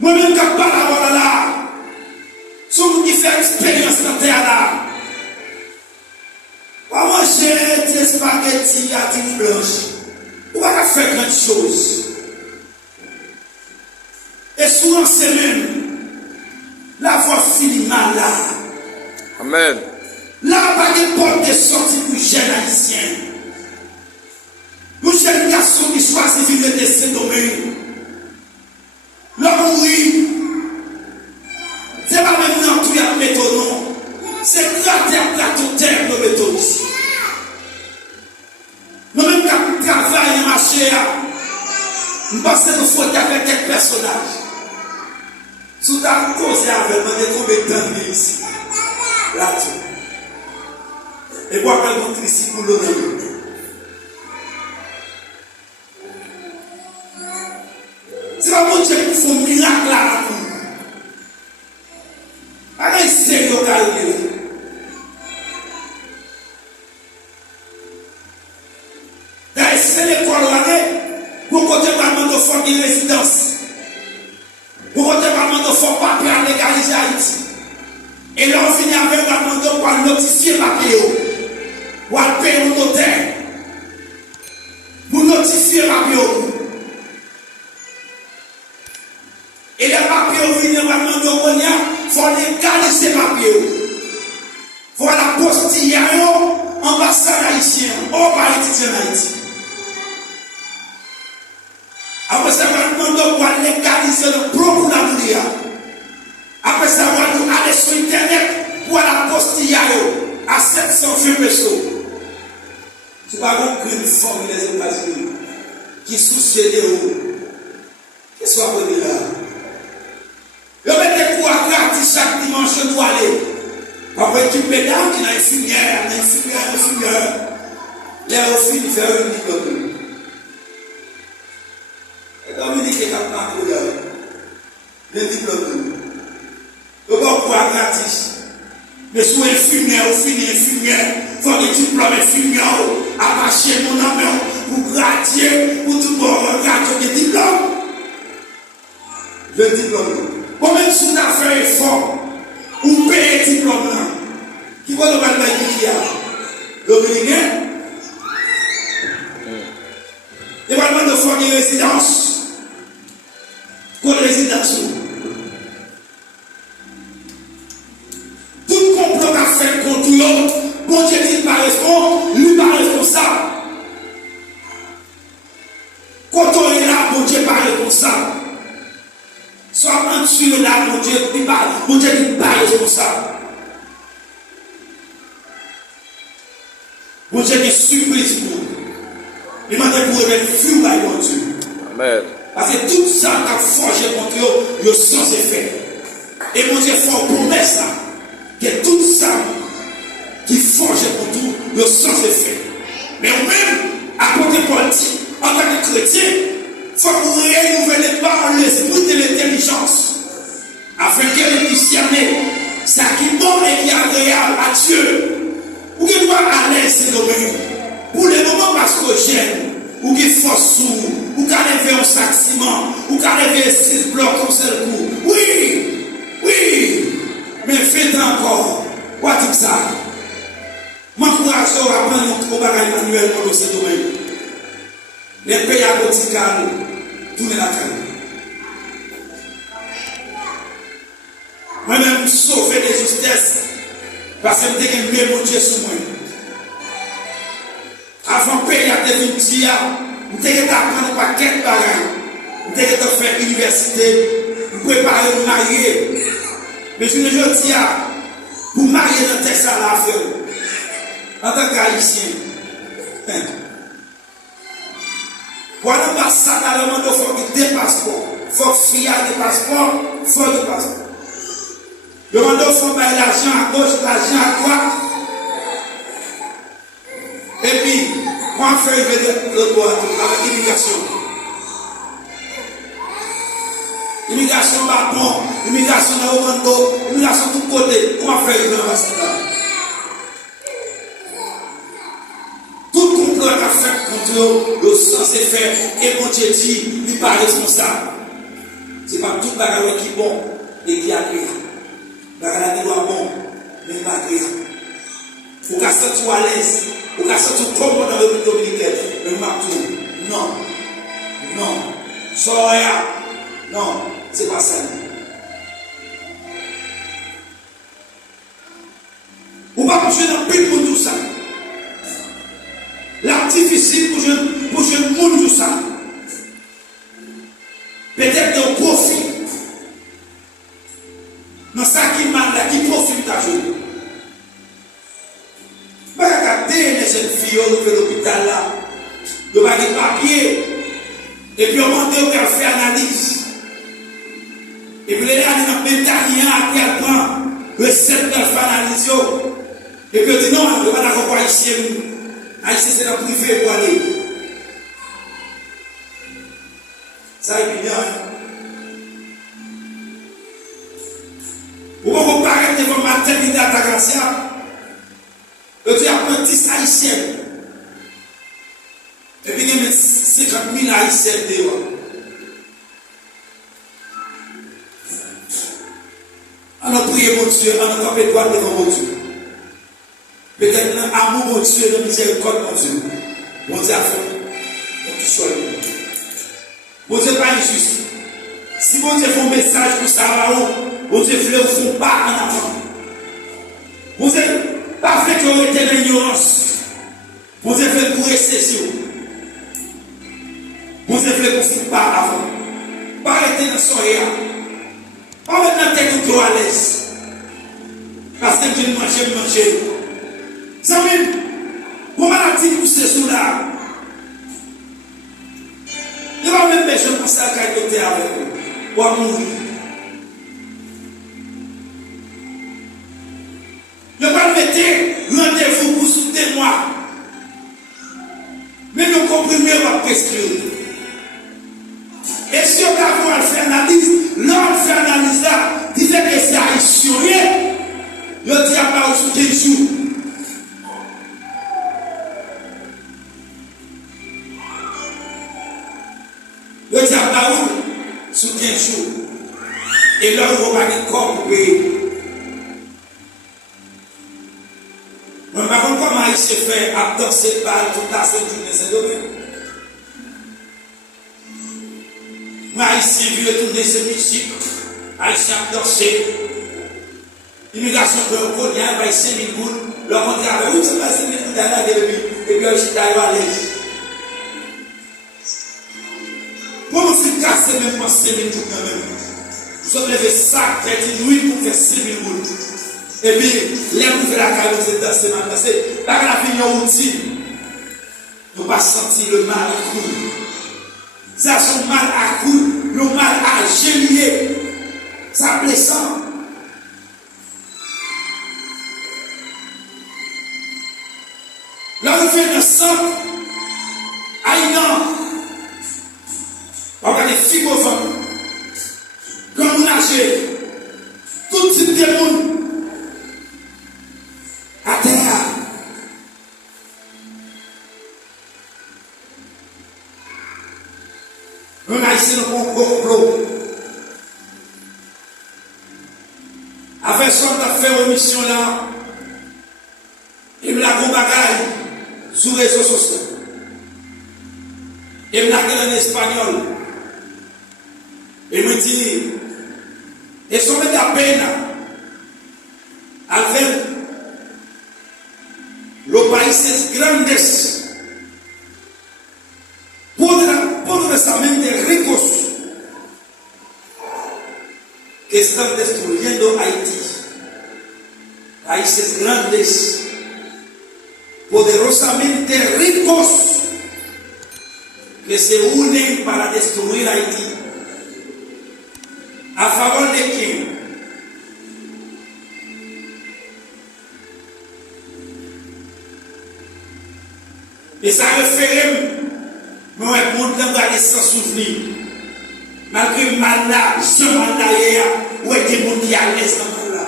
Moi-même qui parle là, ceux qui font expérience dans la terre là, on va manger des spaghettis à dîner blanche. On va faire grand chose. Et souvent c'est même la voix finit mal là. Amen. Là, pas de porte de sortie pour les jeunes haïtiens. Nous jeunes garçons qui choisissent de vivre dans ces domaines. L'homme oui. C'est pas même dans tout le méthode non. C'est plateau terre de méthode ici. Nous même qui travaillons et marcher, nous pensons que nous faut avec quelques personnages. Sous ta cause avec moi, nous combien de temps ici. Là-dessus. Et moi, je vais montrer ici pour l'honneur. C'est pas mon Dieu qui fait un miracle là. Allez, c'est le calme. C'est l'école pour côté parlement de forme de résidence. Pour côté parlement de forme papier à légaliser Haïti. Et là, on finit avec un mandat pour notifier papier. Pour payer le notaire. Pour notifier papier. Et les papiers viennent dans le mandat il faut légaliser papier. Il faut la postille ambassade haïtienne. On va étudier en Haïti. Après ça, on va demander pour légaliser le propre la. Après ça, on va aller sur Internet pour la postille à 720 pesos. C'est pas un crime fort les États-Unis qui soucie de vous. Qui soit venu là. Vous mettez quoi gratis chaque dimanche de nous aller. Après, tu pédales qui n'a infirmière, les filles faire un diplôme. Et comme il dit qu'il y a un couleur, le diplôme. Le bon quoi gratis. Mais sous infirmière, au fini infirmière, il faut des diplômes infirmières, à marcher mon amour, pour gradier, pour tout le monde, gradier des diplômes. Le diplôme. Bon, même si vous avez fait un effort, vous payez le diplôme là. Qui va le mettre qui a Dominicain. Département de fonds de résidence. Pour les résidences. Tout complot qu'a fait contre eux, bon Dieu dit pas responsable, lui pas responsable. Quand on est là, bon Dieu pas responsable. Soit en tuer là, bon Dieu dit pas responsable. Bon Dieu est surprise pour vous. Il m'a dit pour vous fuir par mon Dieu. Amen. Parce que tout ça qui a forgé contre eux, le sens est fait. Et mon Dieu fait une promesse là, que tout ça qui forge contre vous, le sens est fait. Mais même, à côté politique, en tant que chrétien, il faut que vous renouvelez par l'esprit de l'intelligence, afin qu'elle puisse amener ça qui est bon et qui est agréable à Dieu. Ou qui doit aller ces domaines. Pour le moment, parce que j'aime, ou qui force sous, ou qui a levé un sac ciment, ou qui a levé 6 blocs comme seul coup. Oui, mais faites encore. Quoi dit ça? M'encourage à prendre un bagage manuel dans ce domaine. Les pays à Botical, tournez la canne. Moi-même, sauver des justesses. Parce que je suis mieux mon Dieu sur moi. Avant de payer à devenir tia, je suis apprendre par quelques bagages. Je suis faire l'université, je préparer mon marié. Mais je ne dis pas, pour marier dans Texas à la fin, en tant qu'haïtien. Pour l'ambassade à l'amende, il faut des passeports. Il faut fier des passeports, il faut des passeports. Le mandat faut mettre l'argent à gauche, l'argent à droite. Et puis, comment faire le droit avec l'immigration? L'immigration bas bon, l'immigration dans le mandat, l'immigration de tous côtés. Comment faire le droit? Tout complot qu'a fait contre le sens est fait et mon Dieu dit, il n'est pas responsable. Ce n'est pas tout bagage qui est bon et qui est agréable. Bagage qui doit bon, mais pas agréable. Vous pouvez sentir à l'aise, vous pouvez sentir comme dans la République dominicaine, mais pas tout. Non, non, soya, non, c'est pas ça. Vous ne pouvez pas jouer dans le but pour tout ça. L'artificiel pour jouer le monde tout ça. Peut-être de profit. Dans ça qui mal là, qui profite à jouer. Regardez les jeunes filles au l'hôpital là. Ils n'ont pas de papier. Et puis on demande de faire analyse. Et puis les gens dans le Bétania à quel point recette de faire analyse. Et puis on dit non, on ne va pas d'accord ici. Ici c'est dans le privé pour aller. Ça est bien. Vous pouvez comparer devant ma maternité à ta Gracia. Le Dieu apprenti haïtien. Et puis il y a 50 000 haïtiens dehors. On a prié mon Dieu, on a campé droit devant mon Dieu. Peut-être dans l'amour mon Dieu, dans la miséricorde mon Dieu. Mon Dieu a fait. Donc tu sois le monde. Mon Dieu n'est pas injuste. Si mon Dieu fait un message pour ça, mon Dieu ne fait pas en avant. Mon Dieu pas fait qu'on était dans l'ignorance. Mon Dieu fait pour récession. Mon Dieu fait qu'on ne pas avant. Pas arrêter dans son réel. Pas mettre dans tête de à l'aise. Parce que je mange. Ça même, pour maladie pousser sous là. Il va même besoin de penser à quelqu'un avec vous. Pour mourir. Ne pas mettre rendez-vous pour soutenir moi. Mais nous comprimons va prescrire. Et si on va faire analyse, l'on fait analyse là, il fait que c'est haïtien. Il dit à part sous 15 jours. Le dit à part sous 15 jours. Et là, on va pas corps pour payer. Mais par contre, comment il se fait à danser par toute la journée, c'est dommage. Mais Haïtien veut tourner ses musiques, Haïtien danser. L'immigration de l'Oconia, Haïtien Migoul, leur montre avec oui, c'est pas 5 000 d'années et puis je suis à l'aise. Pour nous faire casser même pas 5 000 quand même. Nous sommes levés ça, fait une nuit pour faire 5 000 gouttes. Et puis, les gens qui font la carrière, c'est danser, danser. Là, la vie est outil. Nous ne pas sentir le mal à couler. Ça, son mal à couler, le mal à gélier. Ça blessant. Là, on fait le sang. Aïe, non. On va des filles au vent. Quand on nage, tout type de monde. On a ici le complot. Avec son affaire aux missions là, il me l'a bagaille sur les réseaux sociaux. Il me l'a dit en espagnol. Il me dit, et son de la peine avec los países grandes. Poderosamente ricos que están destruyendo Haití. Países grandes, poderosamente ricos que se unen para destruir Haití. ¿A favor de quién? Et ça référé. Mais le monde va aller sans souvenir. Malgré le mal là, ce mal là, où est des gens qui sont à l'aise dans le mal là.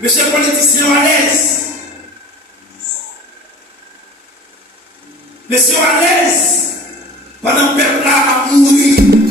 Monsieur le politicien à l'aise. Monsieur à l'aise. Pendant que le peuple là a mouru.